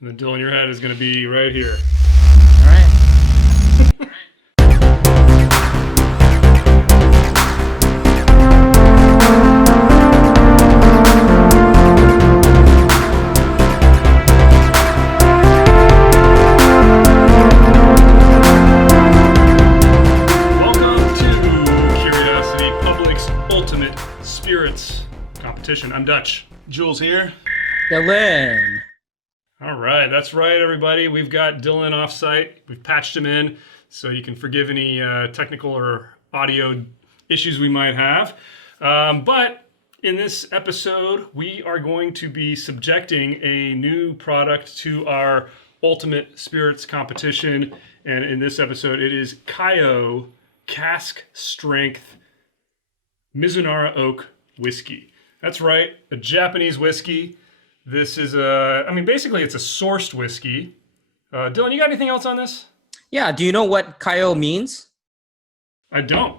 And the dill in your head is going to be right here. All right. Welcome to Curiosity Public's Ultimate Spirits Competition. I'm Dutch. Jules here. Dylan. All right, that's right, everybody. We've got Dylan off-site. We've patched him in, so you can forgive any technical or audio issues we might have. But in this episode, we are going to be subjecting a new product to our Ultimate Spirits competition. And in this episode, it is Kaiyo Cask Strength Mizunara Oak Whiskey. That's right, a Japanese whiskey. This is basically it's a sourced whiskey. Dylan, you got anything else on this? Yeah, do you know what Kaiyo means? I don't.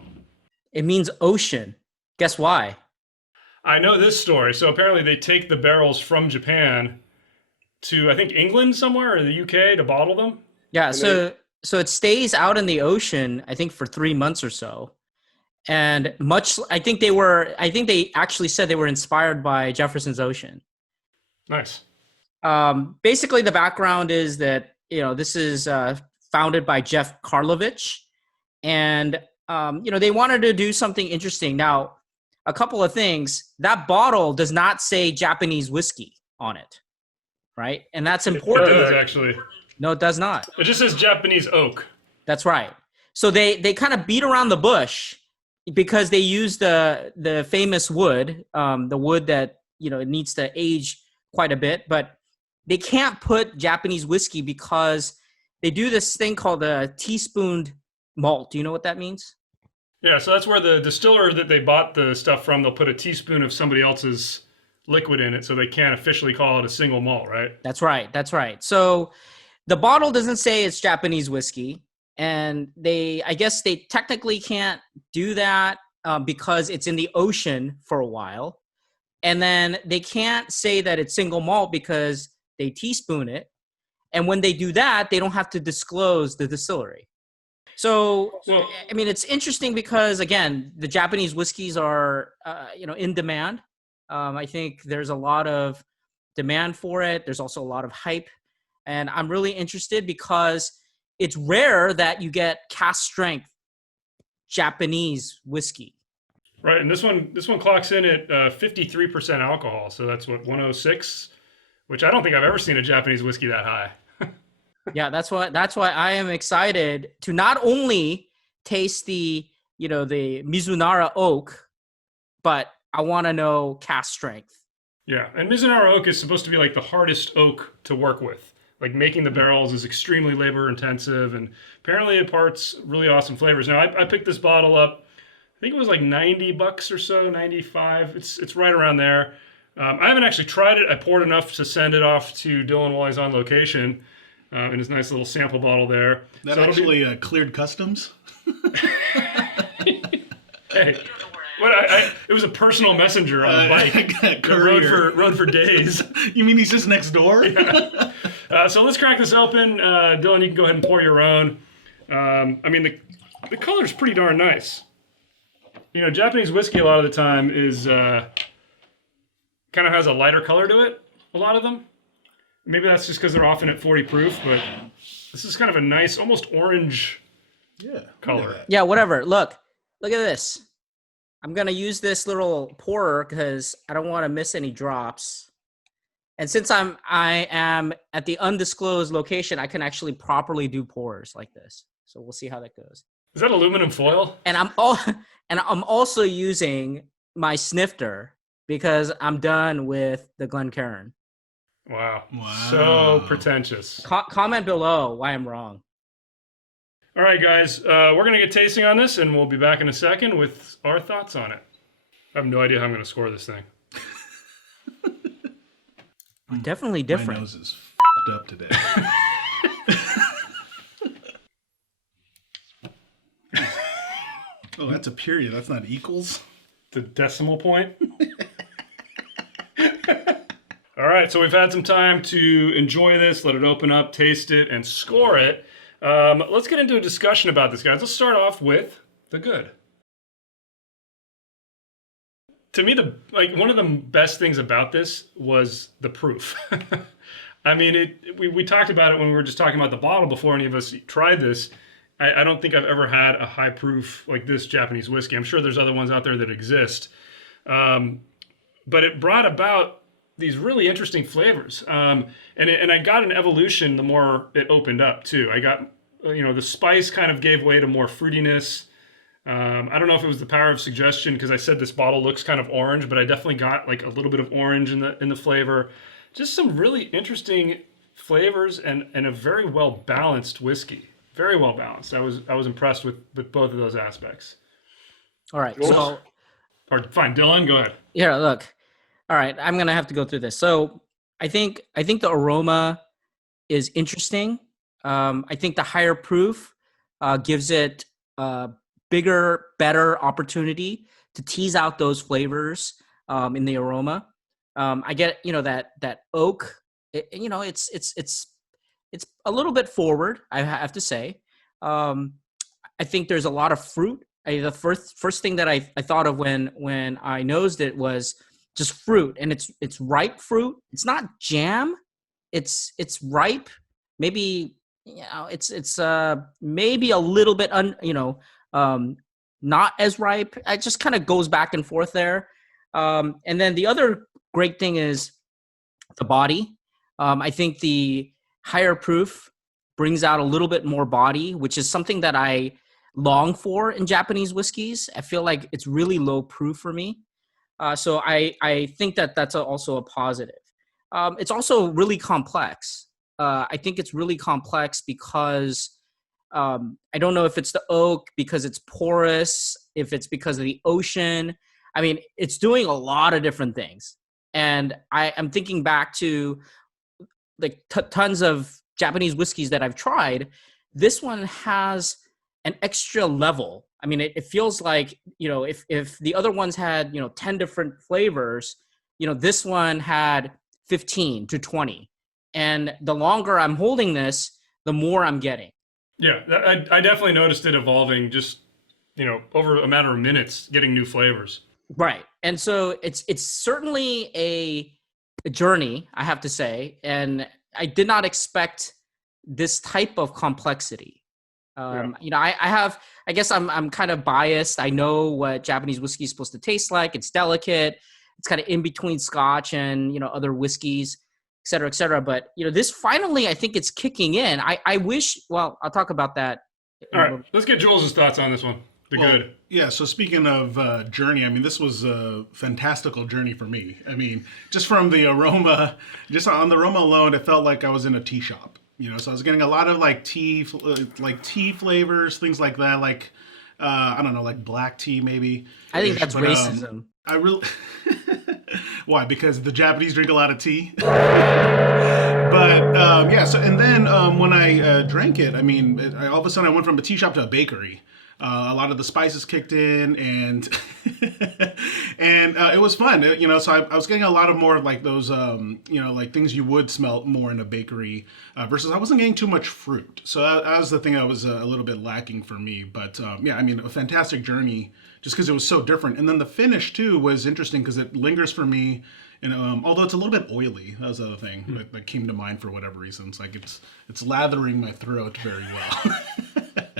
It means ocean. Guess why? I know this story. So apparently they take the barrels from Japan to, I think, England somewhere or the UK to bottle them. Yeah, so it stays out in the ocean, I think, for 3 months or so. And I think they actually said they were inspired by Jefferson's Ocean. Nice. Basically, the background is that, this is founded by Jeff Karlovich. And, they wanted to do something interesting. Now, a couple of things. That bottle does not say Japanese whiskey on it, right? And that's important. It does, actually. No, it does not. It just says Japanese oak. That's right. So they kind of beat around the bush because they use the famous wood, the wood that, it needs to age quite a bit, but they can't put Japanese whiskey because they do this thing called a teaspooned malt. Do you know what that means? Yeah, so that's where the distiller that they bought the stuff from, they'll put a teaspoon of somebody else's liquid in it, so they can't officially call it a single malt, right? That's right. So the bottle doesn't say it's Japanese whiskey, and I guess they technically can't do that because it's in the ocean for a while. And then they can't say that it's single malt because they teaspoon it. And when they do that, they don't have to disclose the distillery. So, it's interesting because, again, the Japanese whiskeys are, in demand. I think there's a lot of demand for it. There's also a lot of hype. And I'm really interested because it's rare that you get cask strength Japanese whiskey. Right, and this one clocks in at 53% alcohol, so that's what, 106, which I don't think I've ever seen a Japanese whiskey that high. Yeah, that's why I am excited to not only taste the Mizunara oak, but I want to know cask strength. Yeah, and Mizunara oak is supposed to be like the hardest oak to work with. Like making the barrels is extremely labor intensive, and apparently it imparts really awesome flavors. Now, I picked this bottle up. I think it was like $90 or so, 95. It's right around there. I haven't actually tried it. I poured enough to send it off to Dylan while he's on location in his nice little sample bottle there. That so actually cleared customs? Hey, it was a personal messenger on a bike. Rode for days. You mean he's just next door? Yeah. So let's crack this open. Dylan, you can go ahead and pour your own. The color's pretty darn nice. Japanese whiskey a lot of the time is kind of has a lighter color to it, a lot of them. Maybe that's just because they're often at 40 proof, but this is kind of a nice, almost orange color. Yeah, whatever. Look at this. I'm going to use this little pourer because I don't want to miss any drops. And since I am at the undisclosed location, I can actually properly do pours like this. So we'll see how that goes. Is that aluminum foil? And I'm also using my snifter because I'm done with the Glencairn. Wow. So pretentious. Comment below why I'm wrong. All right, guys. We're going to get tasting on this, and we'll be back in a second with our thoughts on it. I have no idea how I'm going to score this thing. Definitely different. My nose is f***ed up today. Oh, that's a period. That's not equals. The decimal point. All right, so we've had some time to enjoy this, let it open up, taste it, and score it. Let's get into a discussion about this, guys. Let's start off with the good. To me, one of the best things about this was the proof. I mean, we talked about it when we were just talking about the bottle before any of us tried this. I don't think I've ever had a high proof like this Japanese whiskey. I'm sure there's other ones out there that exist. But it brought about these really interesting flavors. And I got an evolution the more it opened up too. I got, the spice kind of gave way to more fruitiness. I don't know if it was the power of suggestion because I said this bottle looks kind of orange, but I definitely got like a little bit of orange in the flavor. Just some really interesting flavors and a very well balanced whiskey. Very well balanced. I was impressed with both of those aspects. All right. Yours? So, Or fine, Dylan, go ahead. here, look. All right, I'm gonna have to go through this. So I think the aroma is interesting. I think the higher proof gives it a bigger, better opportunity to tease out those flavors in the aroma. I get that oak. It's a little bit forward, I have to say. I think there's a lot of fruit. The first thing that I thought of when I nosed it was just fruit, and it's ripe fruit. It's not jam. It's ripe. Maybe it's maybe a little bit not as ripe. It just kind of goes back and forth there. And then the other great thing is the body. I think the higher proof brings out a little bit more body, which is something that I long for in Japanese whiskeys. I feel like it's really low proof for me. So I think that's also a positive. It's also really complex. I think it's really complex because I don't know if it's the oak, because it's porous, if it's because of the ocean. I mean, it's doing a lot of different things. And I'm thinking back to like tons of Japanese whiskeys that I've tried. This one has an extra level. I mean, it feels like, if the other ones had, 10 different flavors, this one had 15 to 20. And the longer I'm holding this, the more I'm getting. Yeah, I definitely noticed it evolving just, over a matter of minutes, getting new flavors. Right. And so it's certainly a journey, I have to say. And I did not expect this type of complexity. I guess I'm kind of biased. I know what Japanese whiskey is supposed to taste like. It's delicate. It's kind of in between Scotch and, other whiskeys, et cetera, et cetera. But, this finally, I think it's kicking in. I wish, well, I'll talk about that. All right, let's get Jules' thoughts on this one. Good. Yeah, so speaking of journey, I mean, this was a fantastical journey for me. I mean, just from the aroma, just on the aroma alone, it felt like I was in a tea shop. So I was getting a lot of like tea flavors, things like that. Like, I don't know, like black tea maybe. I think that's racism. I really, why? Because the Japanese drink a lot of tea. But yeah. So and then when I drank it, I mean, all of a sudden I went from a tea shop to a bakery. A lot of the spices kicked in, and and it was fun. So I was getting a lot of more like those, like things you would smell more in a bakery, versus I wasn't getting too much fruit. So that was the thing that was a little bit lacking for me. But yeah, I mean, a fantastic journey just because it was so different. And then the finish too was interesting because it lingers for me. And although it's a little bit oily, that was the other thing that came to mind for whatever reasons. Like it's lathering my throat very well.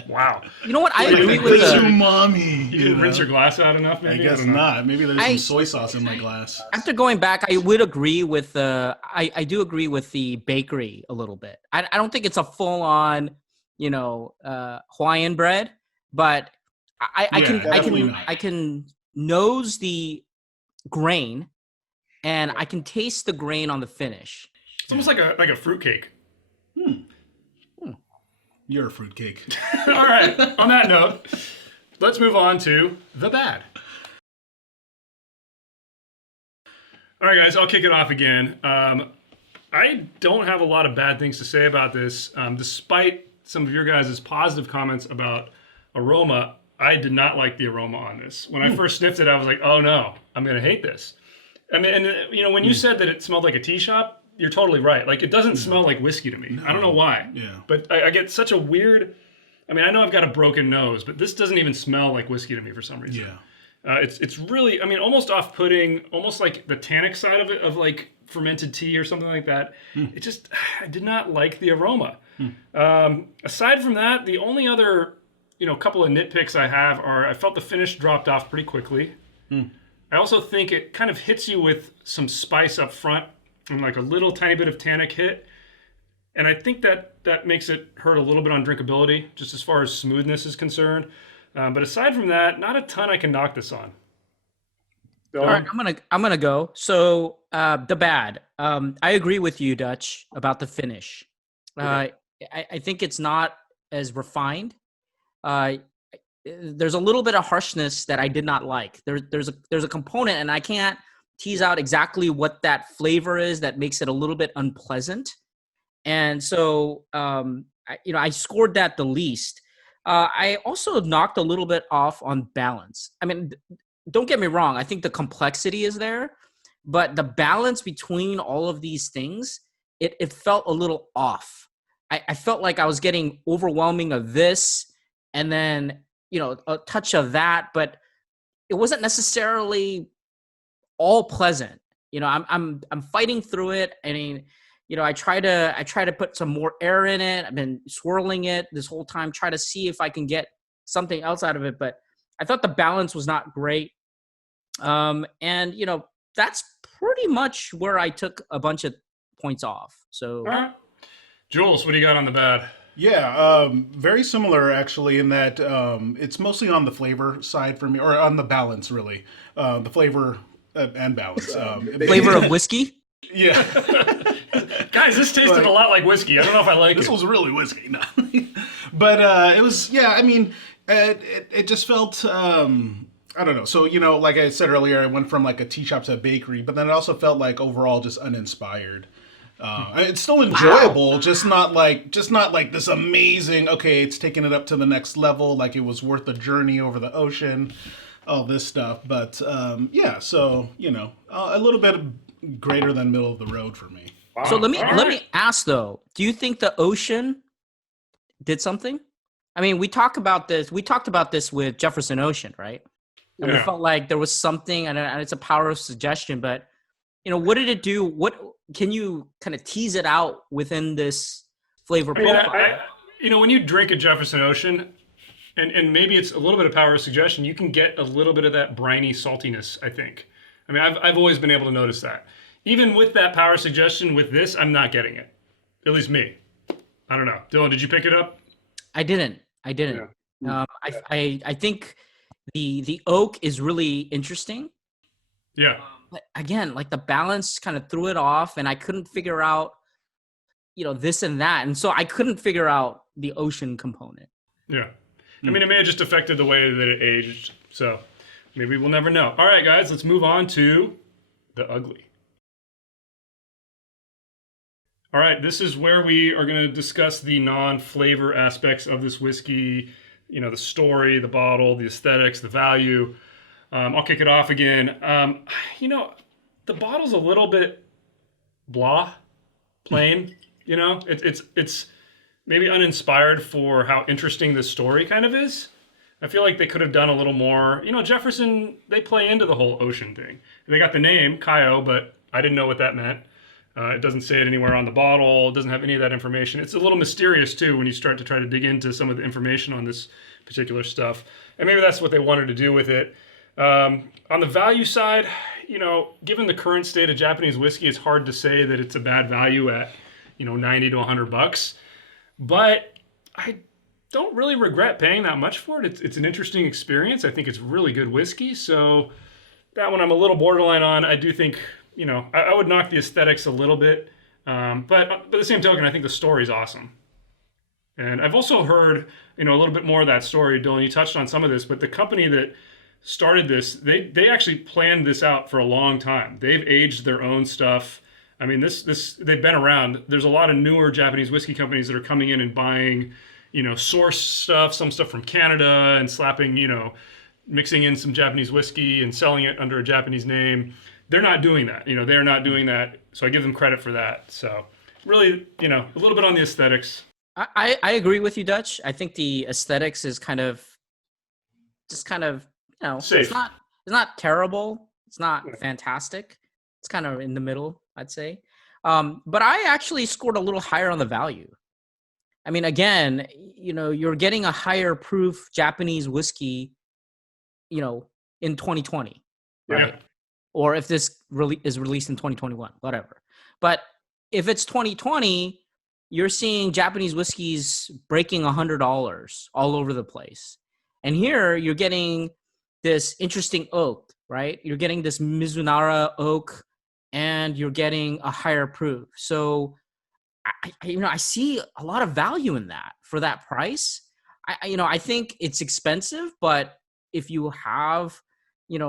Wow. You know what? I agree with umami. You didn't rinse your glass out enough, maybe? I guess not. Maybe there's some soy sauce in my glass. After going back, I would agree with I do agree with the bakery a little bit. I don't think it's a full on, Hawaiian bread, but I can nose the grain, and I can taste the grain on the finish. It's almost like a fruitcake. You're a fruitcake. All right. On that note, let's move on to the bad. All right, guys, I'll kick it off again. I don't have a lot of bad things to say about this. Despite some of your guys' positive comments about aroma, I did not like the aroma on this. When I first sniffed it, I was like, oh no, I'm going to hate this. I mean, and when you said that it smelled like a tea shop, you're totally right. Like, it doesn't smell like whiskey to me. I don't know why. Yeah. But I get such a weird. I mean, I know I've got a broken nose, but this doesn't even smell like whiskey to me for some reason. Yeah. It's really, I mean, almost off-putting, almost like the tannic side of it, of like fermented tea or something like that. It just, I did not like the aroma. Aside from that, the only other, couple of nitpicks I have are I felt the finish dropped off pretty quickly. I also think it kind of hits you with some spice up front and like a little tiny bit of tannic hit. And I think that makes it hurt a little bit on drinkability, just as far as smoothness is concerned. But aside from that, not a ton I can knock this on. All right, I'm gonna go. So the bad. I agree with you, Dutch, about the finish. I think it's not as refined. There's a little bit of harshness that I did not like. There's a component, and I can't tease out exactly what that flavor is that makes it a little bit unpleasant. And so, I scored that the least. I also knocked a little bit off on balance. I mean, don't get me wrong. I think the complexity is there, but the balance between all of these things, it felt a little off. I felt like I was getting overwhelming of this and then, a touch of that, but it wasn't necessarily all pleasant. I'm fighting through it. I mean, I try to put some more air in it. I've been swirling it this whole time, try to see if I can get something else out of it. But I thought the balance was not great. And that's pretty much where I took a bunch of points off. So, all right. Jules, what do you got on the bad? Yeah, very similar actually in that it's mostly on the flavor side for me, or on the balance really. The flavor and balance. Flavor of whiskey? Yeah. Guys, this tasted a lot like whiskey. I don't know if I like this it. was really whiskey. No. But it was, I mean, it just felt, I don't know. So, like I said earlier, I went from like a tea shop to a bakery, but then it also felt like overall just uninspired. It's still enjoyable, just not like this amazing, okay, it's taking it up to the next level, like it was worth the journey over the ocean, all this stuff. But so a little bit greater than middle of the road for me. Wow. So let me ask though, do you think the ocean did something? I mean, we talked about this with Jefferson Ocean, right? And we felt like there was something, and it's a power of suggestion, but what did it do? What can you kind of tease it out within this flavor profile? When you drink a Jefferson Ocean, and maybe it's a little bit of power of suggestion, you can get a little bit of that briny saltiness, I think. I mean, I've always been able to notice that. Even with that power suggestion, with this, I'm not getting it. At least me. I don't know. Dylan, did you pick it up? I didn't. Yeah. I think the oak is really interesting. Yeah. But again, like the balance kind of threw it off, and I couldn't figure out, this and that. And so I couldn't figure out the ocean component. Yeah. I mean, it may have just affected the way that it aged. So maybe we'll never know. All right, guys, let's move on to the ugly. All right, this is where we are going to discuss the non-flavor aspects of this whiskey, the story, the bottle, the aesthetics, the value. I'll kick it off again. The bottle's a little bit blah, plain. It's maybe uninspired for how interesting this story kind of is. I feel like they could have done a little more. Jefferson, they play into the whole ocean thing. They got the name Kaiyo, but I didn't know what that meant. It doesn't say it anywhere on the bottle. It doesn't have any of that information. It's a little mysterious too when you start to try to dig into some of the information on this particular stuff. And maybe that's what they wanted to do with it. On the value side, given the current state of Japanese whiskey, it's hard to say that it's a bad value at, $90 to $100. But I don't really regret paying that much for it. It's an interesting experience. I think it's really good whiskey. So that one I'm a little borderline on. I do think, I would knock the aesthetics a little bit. But by the same token, I think the story's awesome. And I've also heard, a little bit more of that story. Dylan, you touched on some of this, but the company that started this, they actually planned this out for a long time. They've aged their own stuff. I mean, this they've been around. There's a lot of newer Japanese whiskey companies that are coming in and buying, source stuff, some stuff from Canada, and slapping, mixing in some Japanese whiskey and selling it under a Japanese name. they're not doing that. They're not doing that. So I give them credit for that. So really, a little bit on the aesthetics. I agree with you, Dutch. I think the aesthetics is kind of Safe. it's not terrible. It's not fantastic. It's kind of in the middle, I'd say. But I actually scored a little higher on the value. I mean, again, you're getting a higher proof Japanese whiskey, in 2020, right? Yeah. Or if this is released in 2021, whatever. But if it's 2020, you're seeing Japanese whiskeys breaking $100 all over the place. And here you're getting this interesting oak, right? You're getting this Mizunara oak, and you're getting a higher proof. So, I see a lot of value in that for that price. I think it's expensive, but if you have,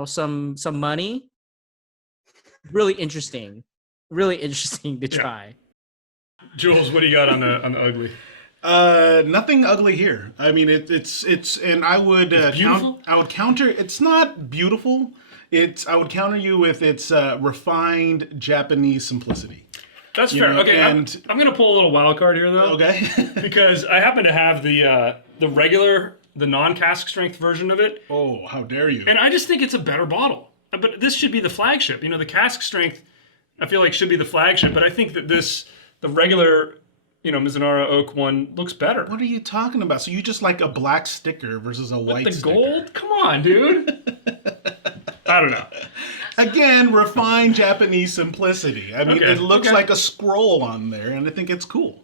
some money, really interesting to try. Jules, what do you got on the ugly? Nothing ugly here. I mean, it's and I would counter. It's not beautiful. I would counter you with its refined Japanese simplicity. That's fair. Okay, I'm going to pull a little wild card here, though. Okay. Because I happen to have the regular, the non-cask strength version of it. Oh, how dare you! And I just think it's a better bottle. But this should be the flagship. The cask strength, I feel like should be the flagship. But I think that the regular, Mizunara oak one looks better. What are you talking about? So you just like a black sticker versus a white sticker? Gold? Come on, dude. I don't know. Again, refined Japanese simplicity. I mean, it looks like a scroll on there, and I think it's cool.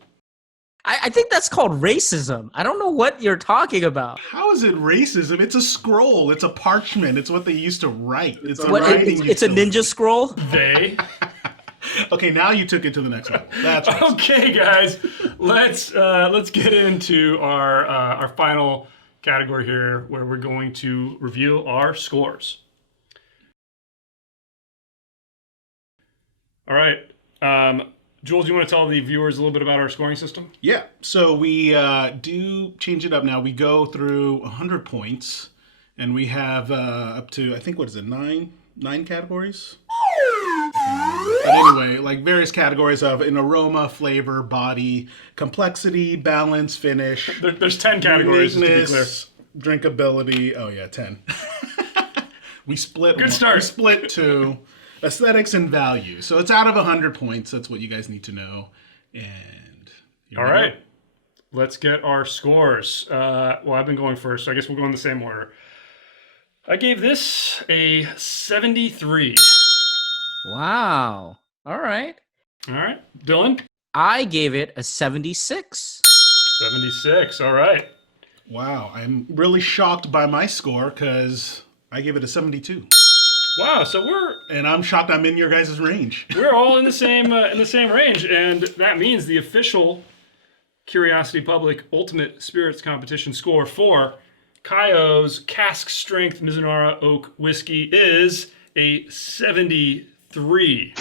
I think that's called racism. I don't know what you're talking about. How is it racism? It's a scroll. It's a parchment. It's what they used to write. It's a ninja scroll? They. Okay, now you took it to the next level. That's right. Okay, guys. Let's get into our final category here, where we're going to review our scores. All right. Jules, do you want to tell the viewers a little bit about our scoring system? Yeah. So we do change it up now. We go through 100 points, and we have up to, I think, what is it, nine categories? But anyway, like various categories of an aroma, flavor, body, complexity, balance, finish. There's 10 categories, just to be clear. Drinkability. Oh, yeah, 10. We split. Good start. We split 2. Aesthetics and value. So it's out of 100 points. That's what you guys need to know. And all right, let's get our scores. Well, I've been going first, so I guess we'll go in the same order. I gave this a 73. Wow. All right. All right. Dylan? I gave it a 76. 76. All right. Wow. I'm really shocked by my score because I gave it a 72. Wow, so and I'm shocked I'm in your guys' range. We're all in the same range, and that means the official Curiosity Public Ultimate Spirits Competition score for Kaiyo's Cask Strength Mizunara Oak Whiskey is a 73.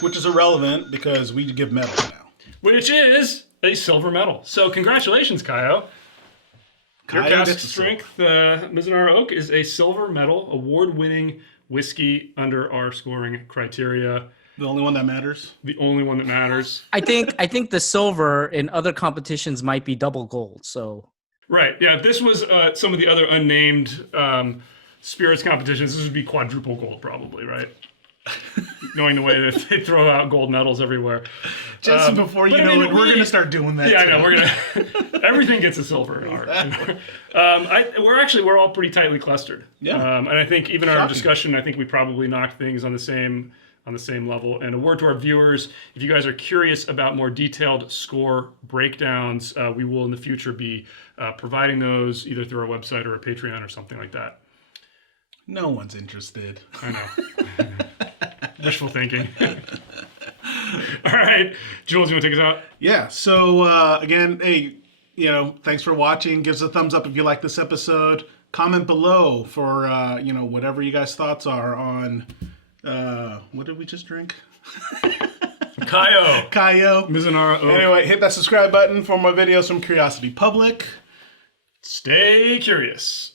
Which is irrelevant because we give medals now. Which is a silver medal. So congratulations, Kaiyo. Your Cask Strength Mizunara Oak is a silver medal, award-winning whiskey under our scoring criteria. The only one that matters? The only one that matters. I think the silver in other competitions might be double gold, so. Right, yeah, if this was some of the other unnamed spirits competitions, this would be quadruple gold probably, right? Knowing the way that they throw out gold medals everywhere. Just before you know it, we're going to start doing that. Yeah, I know. We're going to. Everything gets a silver in our. We're all pretty tightly clustered. Yeah. And I think even our discussion, I think we probably knocked things on the same level. And a word to our viewers: if you guys are curious about more detailed score breakdowns, we will in the future be providing those either through our website or a Patreon or something like that. No one's interested. I know. Wishful thinking. All right, Jules, you want to take us out? Yeah. So again, hey, thanks for watching. Give us a thumbs up if you like this episode. Comment below for whatever you guys' thoughts are on what did we just drink? Kaiyo. Mizunara Oak. Anyway, hit that subscribe button for more videos from Curiosity Public. Stay curious.